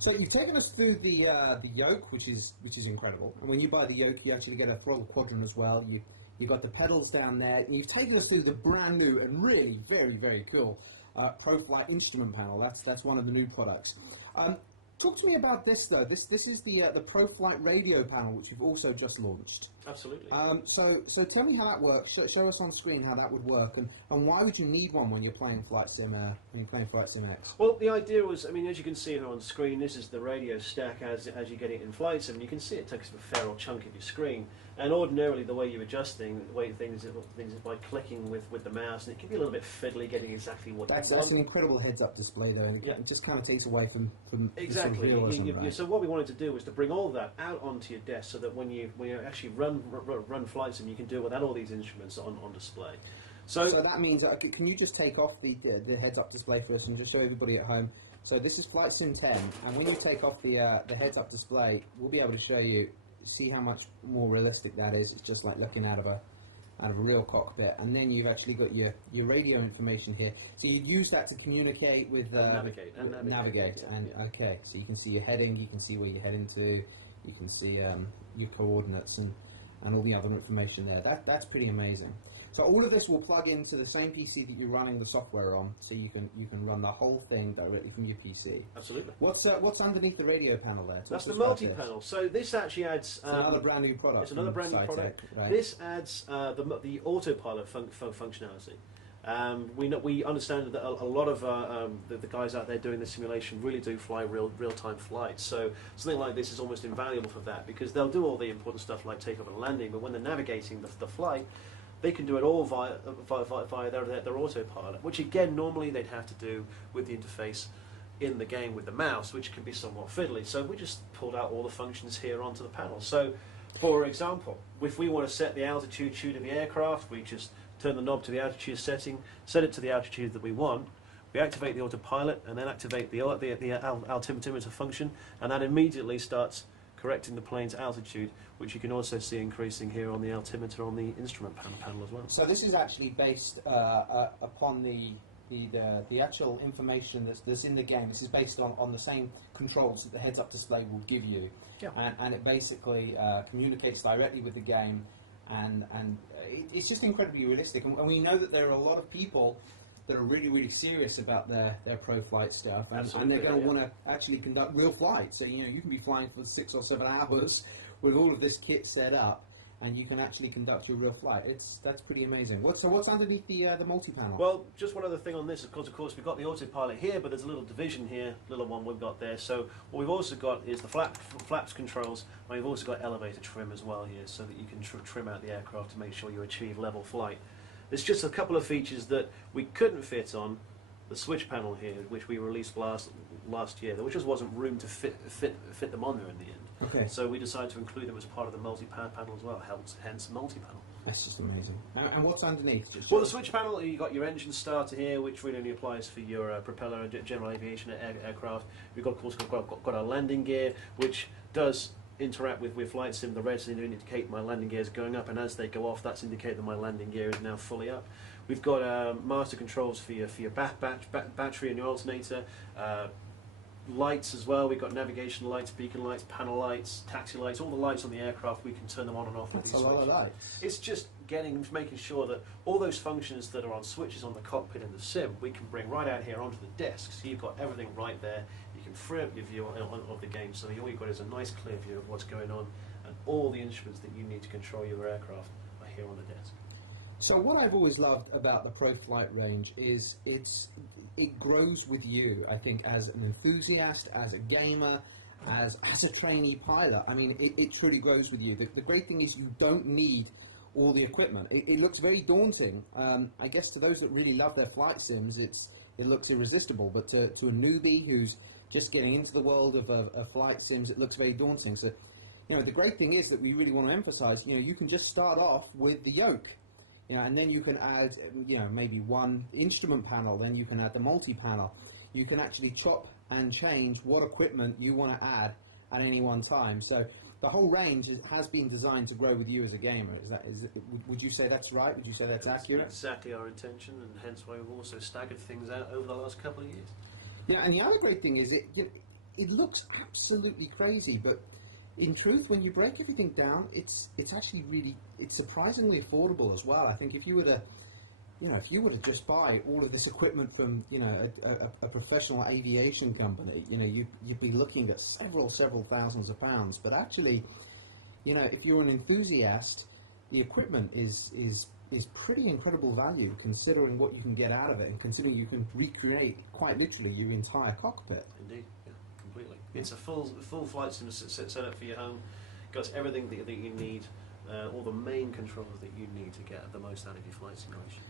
So you've taken us through the yoke, which is incredible. And when you buy the yoke, you actually get a throttle quadrant as well. You've got the pedals down there. And you've taken us through the brand new and really very, very cool ProFlight instrument panel. That's one of the new products. Talk to me about this though. This is the ProFlight Radio Panel, which you've also just launched. Absolutely. So tell me how that works. Show us on screen how that would work, and why would you need one when you're playing Flight Sim Flight Sim X? Well, the idea was, I mean, as you can see here on screen, this is the radio stack as you get it in Flight Sim. You can see it takes up a fair old chunk of your screen. And ordinarily, the way you adjust things is by clicking with the mouse, and it can be a little bit fiddly getting exactly what you want. That's an incredible heads-up display, though, and it just kind of takes away from exactly. The sort of realism, right? So what we wanted to do was to bring all that out onto your desk, so that when you actually run Flight Sim, you can do it without all these instruments on display. So that means, can you just take off the heads-up display for us and just show everybody at home? So this is Flight Sim 10, and when you take off the heads-up display, we'll be able to show you. See how much more realistic that is. It's just like looking out of a real cockpit, and then you've actually got your radio information here. So you'd use that to communicate with navigate. Okay, so you can see your heading, you can see where you're heading to, you can see your coordinates and all the other information there. That's pretty amazing. So all of this will plug into the same PC that you're running the software on, so you can run the whole thing directly from your PC. Absolutely. What's underneath the radio panel there? That's the multi panel. So this actually adds another brand new product. It's another brand new product. Right. This adds the autopilot functionality. We understand that a lot of the guys out there doing the simulation really do fly real-time flights. So something like this is almost invaluable for that, because they'll do all the important stuff like takeoff and landing, but when they're navigating the flight, they can do it all via their autopilot, which again normally they'd have to do with the interface in the game with the mouse, which can be somewhat fiddly. So we just pulled out all the functions here onto the panel. So, for example, if we want to set the altitude of the aircraft, we just turn the knob to the altitude setting, set it to the altitude that we want. We activate the autopilot and then activate the altimeter function, and that immediately starts correcting the plane's altitude, which you can also see increasing here on the altimeter on the instrument panel as well. So this is actually based upon the actual information that's in the game. This is based on the same controls that the heads-up display will give you, and it basically communicates directly with the game, and it's just incredibly realistic. And we know that there are a lot of people that are really, really serious about their ProFlight stuff, and they're going to want to actually conduct real flights. So you can be flying for 6 or 7 hours with all of this kit set up, and you can actually conduct your real flight. That's pretty amazing. What's underneath the multi-panel? Well, just one other thing on this. Of course, we've got the autopilot here, but there's a little division here, little one we've got there. So what we've also got is the flaps controls, and we've also got elevator trim as well here, so that you can trim out the aircraft to make sure you achieve level flight. There's just a couple of features that we couldn't fit on the switch panel here, which we released last year. There just wasn't room to fit them on there in the end. Okay. So we decided to include them as part of the multi-panel as well, hence multi-panel. That's just amazing. And what's underneath? Well, the switch panel, you've got your engine starter here, which really only applies for your propeller and general aviation aircraft. We've got, of course, got our landing gear, which does interact with Flight Sim. The reds indicate my landing gear is going up, and as they go off, that's indicate that my landing gear is now fully up. We've got master controls for your battery and your alternator, lights as well. We've got navigation lights, beacon lights, panel lights, taxi lights, all the lights on the aircraft. We can turn them on and off with these switches. That's a lot of lights. It's just making sure that all those functions that are on switches on the cockpit in the sim, we can bring right out here onto the desk. So you've got everything right there. You can free up your view of the game, so all you've got is a nice clear view of what's going on, and all the instruments that you need to control your aircraft are here on the desk. So what I've always loved about the ProFlight range is it grows with you, I think, as an enthusiast, as a gamer, as a trainee pilot. I mean, it truly grows with you. The great thing is you don't need all the equipment. It looks very daunting. I guess to those that really love their flight sims, it looks irresistible, but to a newbie who's just getting into the world of flight sims, it looks very daunting. So, the great thing is that we really want to emphasize, you can just start off with the yoke. And then you can add, maybe one instrument panel, then you can add the multi-panel. You can actually chop and change what equipment you want to add at any one time. So the whole range has been designed to grow with you as a gamer. Would you say that's right? Would you say that's accurate? Exactly our intention, and hence why we've also staggered things out over the last couple of years. Yeah, and the other great thing is it looks absolutely crazy, but in truth, when you break everything down, it's actually it's surprisingly affordable as well. I think if you were to just buy all of this equipment from a professional aviation company, you'd be looking at several thousands of pounds. But actually, if you're an enthusiast, the equipment is pretty incredible value considering what you can get out of it, and considering you can recreate quite literally your entire cockpit. Indeed, yeah, completely. It's a full flight sim set up for your home. Got everything that you need, all the main controls that you need to get the most out of your flight simulation.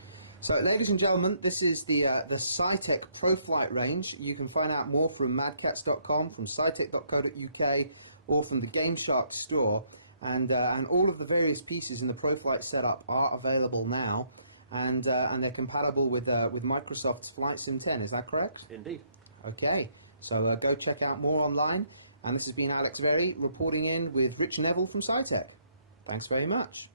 So, ladies and gentlemen, this is the Saitek ProFlight range. You can find out more from madcats.com, from saitek.co.uk, or from the GameShark store. And all of the various pieces in the ProFlight setup are available now, and they're compatible with Microsoft's Flight Sim 10. Is that correct? Indeed. Okay, so go check out more online. And this has been Alex Very reporting in with Richard Neville from Saitek. Thanks very much.